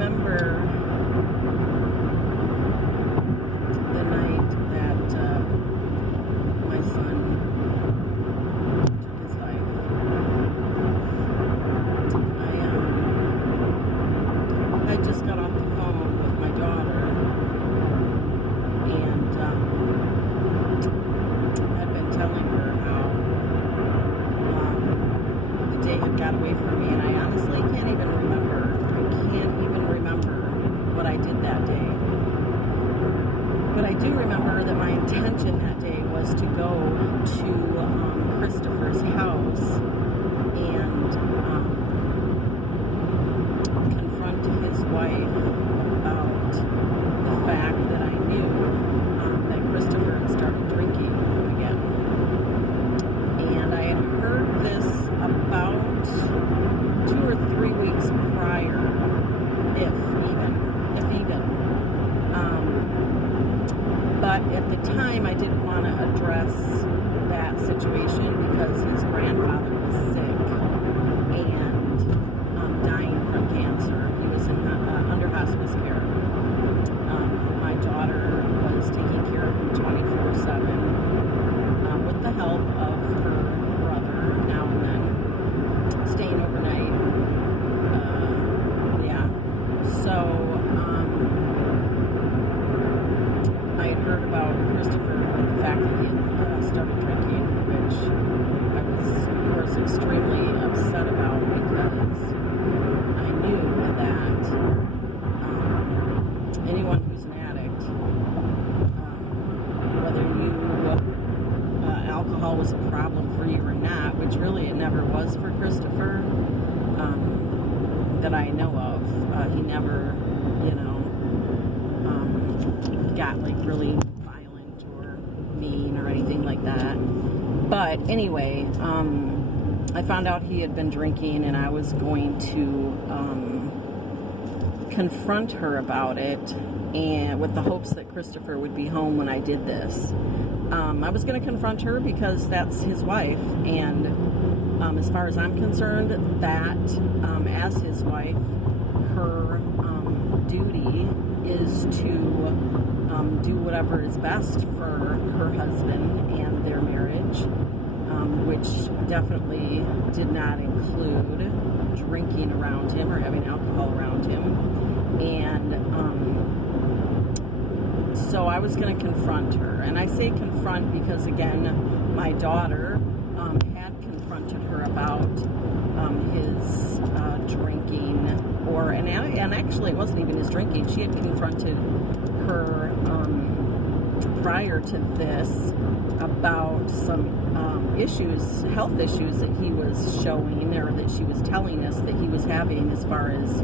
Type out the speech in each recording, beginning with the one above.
remember the night that my son took his life. I just got off the phone with my daughter, and I've been telling her how the day had got away from me, and I honestly can't even remember. I can't even remember what I did that day. But I do remember that my intention that day was to go to Christopher's house and confront his wife about the fact that I knew that Christopher had started drinking again. And I had heard this about 2 or 3 weeks prior, if even. But at the time, I didn't want to address that situation because his grandfather was sick and dying from cancer. He was under hospice care. My daughter was taking care of him 24/7 with the help of her brother now and then, staying overnight. So I had heard about Christopher and the fact that he had started drinking, which I was, of course, extremely upset about because I knew that anyone who's an addict, whether alcohol was a problem for you or not, which really it never was for Christopher, that I know of. He never, got like really violent or mean or anything like that. But anyway, I found out he had been drinking, and I was going to confront her about it, and with the hopes that Christopher would be home when I did this. I was going to confront her because that's his wife, and as far as I'm concerned, that as his wife, her duty is to do whatever is best for her husband and their marriage, which definitely did not include drinking around him or having alcohol around him. And so I was going to confront her. And I say confront because, again, my daughter had confronted her about his drinking, and actually it wasn't even his drinking. She had confronted her prior to this about some health issues that he was showing, or that she was telling us that he was having, as far as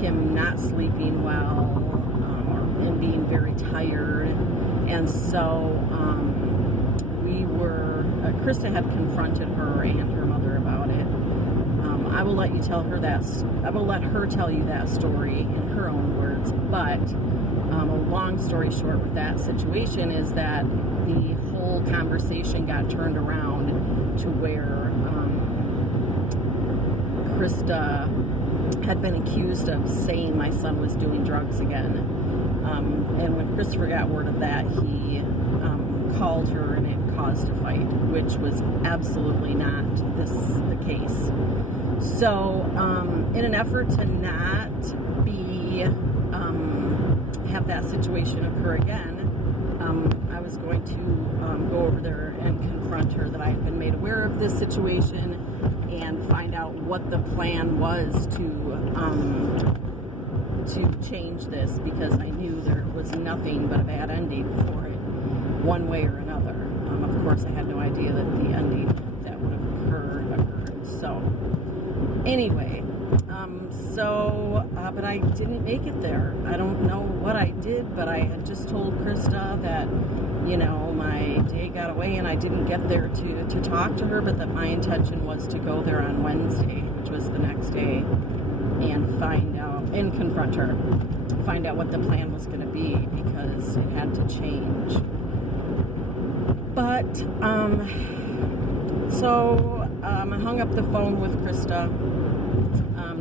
him not sleeping well, and being very tired. And so Krista had confronted her and her mother about it. I will let her tell you that story in her own words. But a long story short with that situation is that the whole conversation got turned around to where Krista had been accused of saying my son was doing drugs again. And when Christopher got word of that, he called her, and it caused a fight, which was absolutely not the case. So in an effort to not have that situation occur again, I was going to go over there and confront her that I had been made aware of this situation and find out what the plan was to change this, because I knew there was nothing but a bad ending for it, one way or another. Of course, I had no idea that the ending that would have occurred. So, anyway, but I didn't make it there. I don't know what I did, but I had just told Krista that, my day got away and I didn't get there to talk to her, but that my intention was to go there on Wednesday, which was the next day, and confront her, find out what the plan was going to be, because it had to change. But, I hung up the phone with Krista.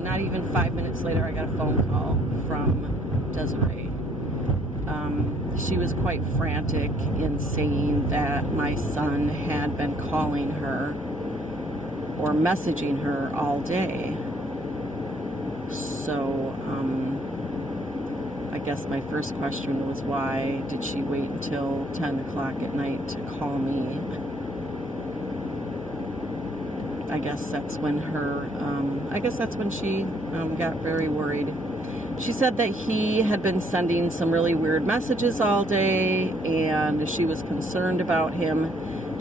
Not even 5 minutes later, I got a phone call from Desiree. She was quite frantic in saying that my son had been calling her or messaging her all day. So, I guess my first question was, why did she wait until 10 o'clock at night to call me? I guess that's when she got very worried. She said that he had been sending some really weird messages all day, and she was concerned about him.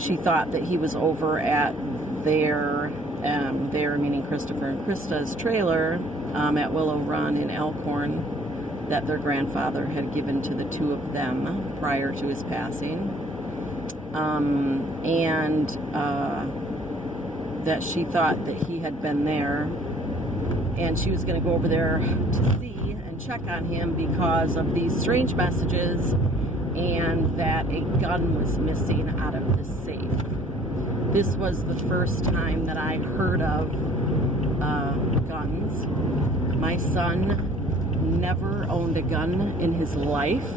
She thought that he was over at their meaning Christopher and Krista's trailer at Willow Run in Elkhorn that their grandfather had given to the two of them prior to his passing. That she thought that he had been there, and she was going to go over there to see and check on him because of these strange messages, and that a gun was missing out of the safe. This was the first time that I heard of guns. My son never owned a gun in his life.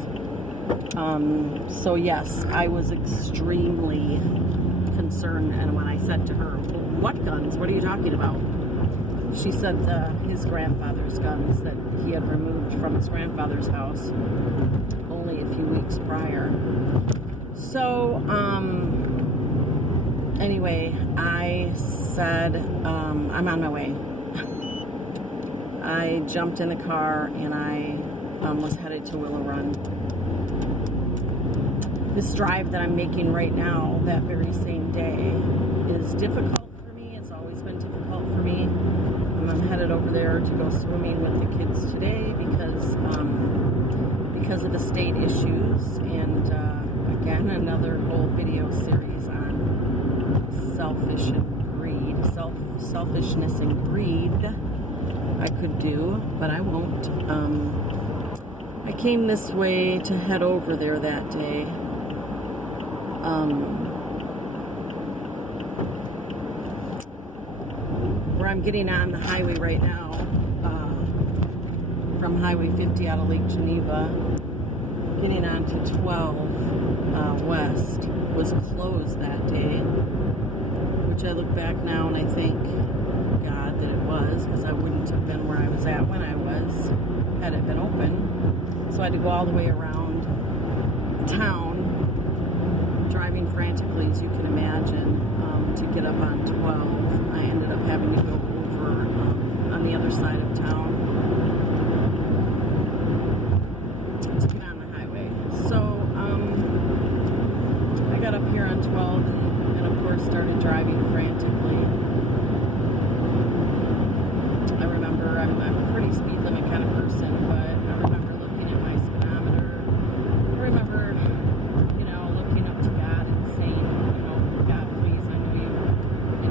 So yes, I was extremely concerned, and when I said to her, "What guns? What are you talking about?" She said his grandfather's guns that he had removed from his grandfather's house only a few weeks prior. So, anyway, I said, I'm on my way. I jumped in the car and I was headed to Willow Run. This drive that I'm making right now, that very same day, is difficult for me. It's always been difficult for me. I'm headed over there to go swimming with the kids today because of estate issues, and again, another whole video series on selfishness and greed I could do, but I won't. I came this way to head over there that day. Where I'm getting on the highway right now, from Highway 50 out of Lake Geneva, getting on to 12 West, was closed that day, which I look back now and I thank God that it was, because I wouldn't have been where I was at when I was, had it been open. So I had to go all the way around town, driving frantically, as you can imagine, to get up on 12. I ended up having to go over on the other side of town to get on the highway. So I got up here on 12 and of course started driving frantically. I remember I'm a pretty speed limit kind of person, but I remember looking at my speedometer. I remember, looking up to God and saying, God, please, I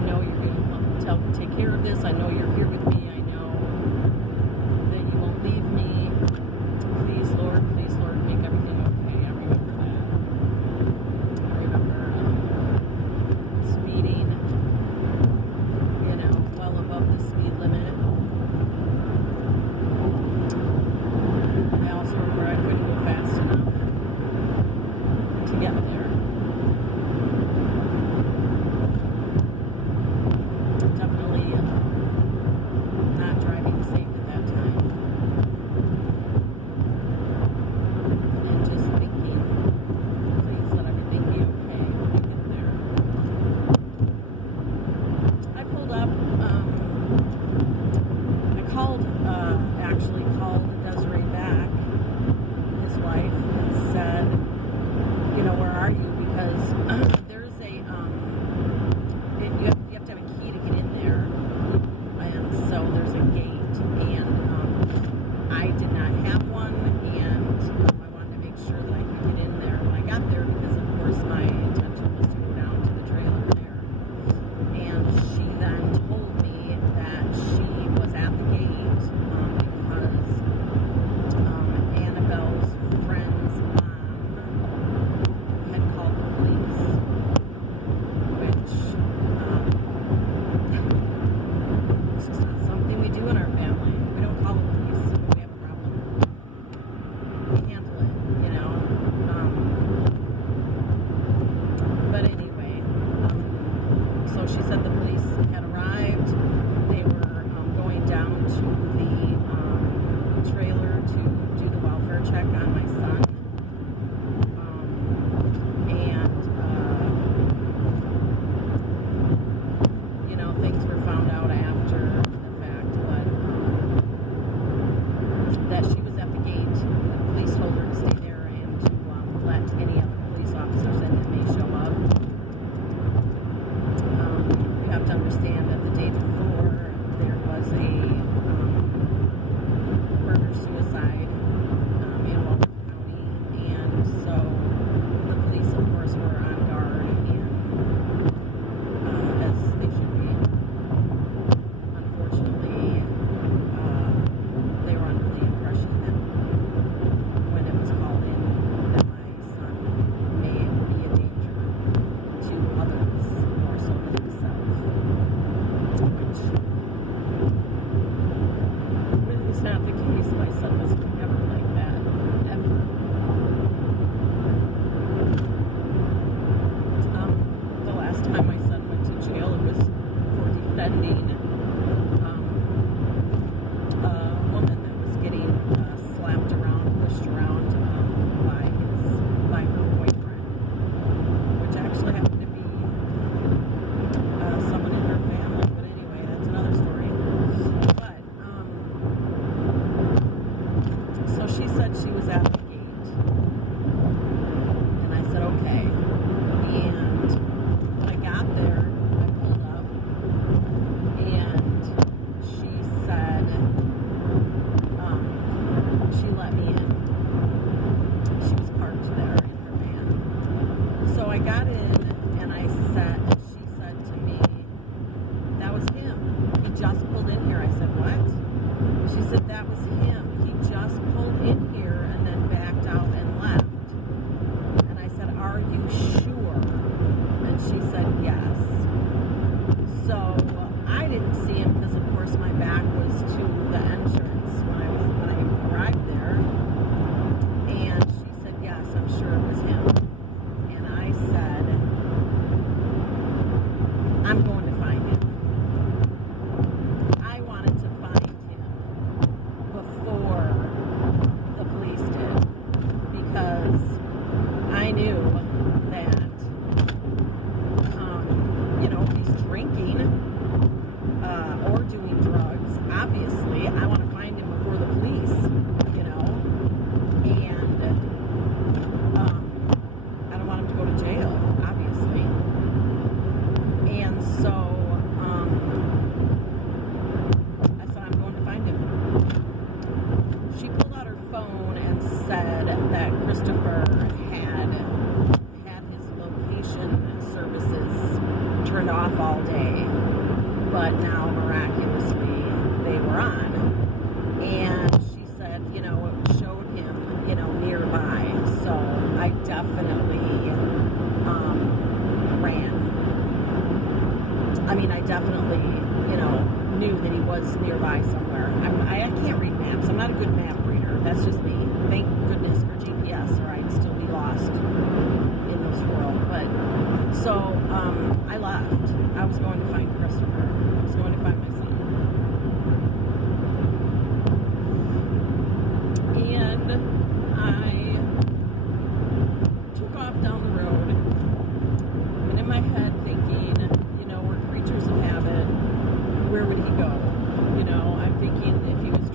know you're going to take care of this. I know you're here with me. I know that you won't leave me. Please, Lord, make everything okay. I remember that. I remember speeding, well above the speed limit. I also remember I couldn't go fast enough to get there. Definitely So she said the police had arrived. They were going down to the trailer to do the welfare check on my son. Things were found out after the fact, but that she was at the gate. The police told her to stay there and to let any other police officers in when they show up. You have to understand that the day before there was a murder-suicide in Walworth County, and so the police, of course, were on guard, and as they should be. Unfortunately, they were under the impression that when it was called in that my son may be a danger to others more so than himself, which is not the case. My son was never like that, ever. The last time my son went to jail, it was for defending a woman that was getting slapped around, pushed around by her boyfriend, which actually happened to be someone in her family. But anyway, that's another story. But so she said she was at the gate, and I said okay. And when I got there, I pulled up, and she said she let me in. She was parked there in her van. So I got in, and she said to me, that was him. He just pulled in here. I said, what? She said, that was him. He just pulled in here and then backed out and left. And I said, are you sure? And she said, yes. So I didn't see him because, of course, my back was to the entrance when I arrived there. And she said, yes, I'm sure it was him. And I said, I'm going to find him. I wanted to find him before the police did, because I knew that, if he's drinking or doing drugs, obviously I want to find him before the police, and I don't want him to go to jail, obviously. And so I said, I'm going to find him. She pulled out her phone and said that Christopher had his location services turned off all day, but now miraculously they were on. And she said, it showed him, nearby. So I definitely ran. I mean, I definitely, knew that he was nearby somewhere. I can't read maps. I'm not a good map reader. That's just me. Thank goodness for GPS, or I'd still be lost in this world. But so I left. I was going to find Christopher. I was going to find my son. And I took off down the road, and in my head thinking, we're creatures of habit. Where would he go? I'm thinking if he was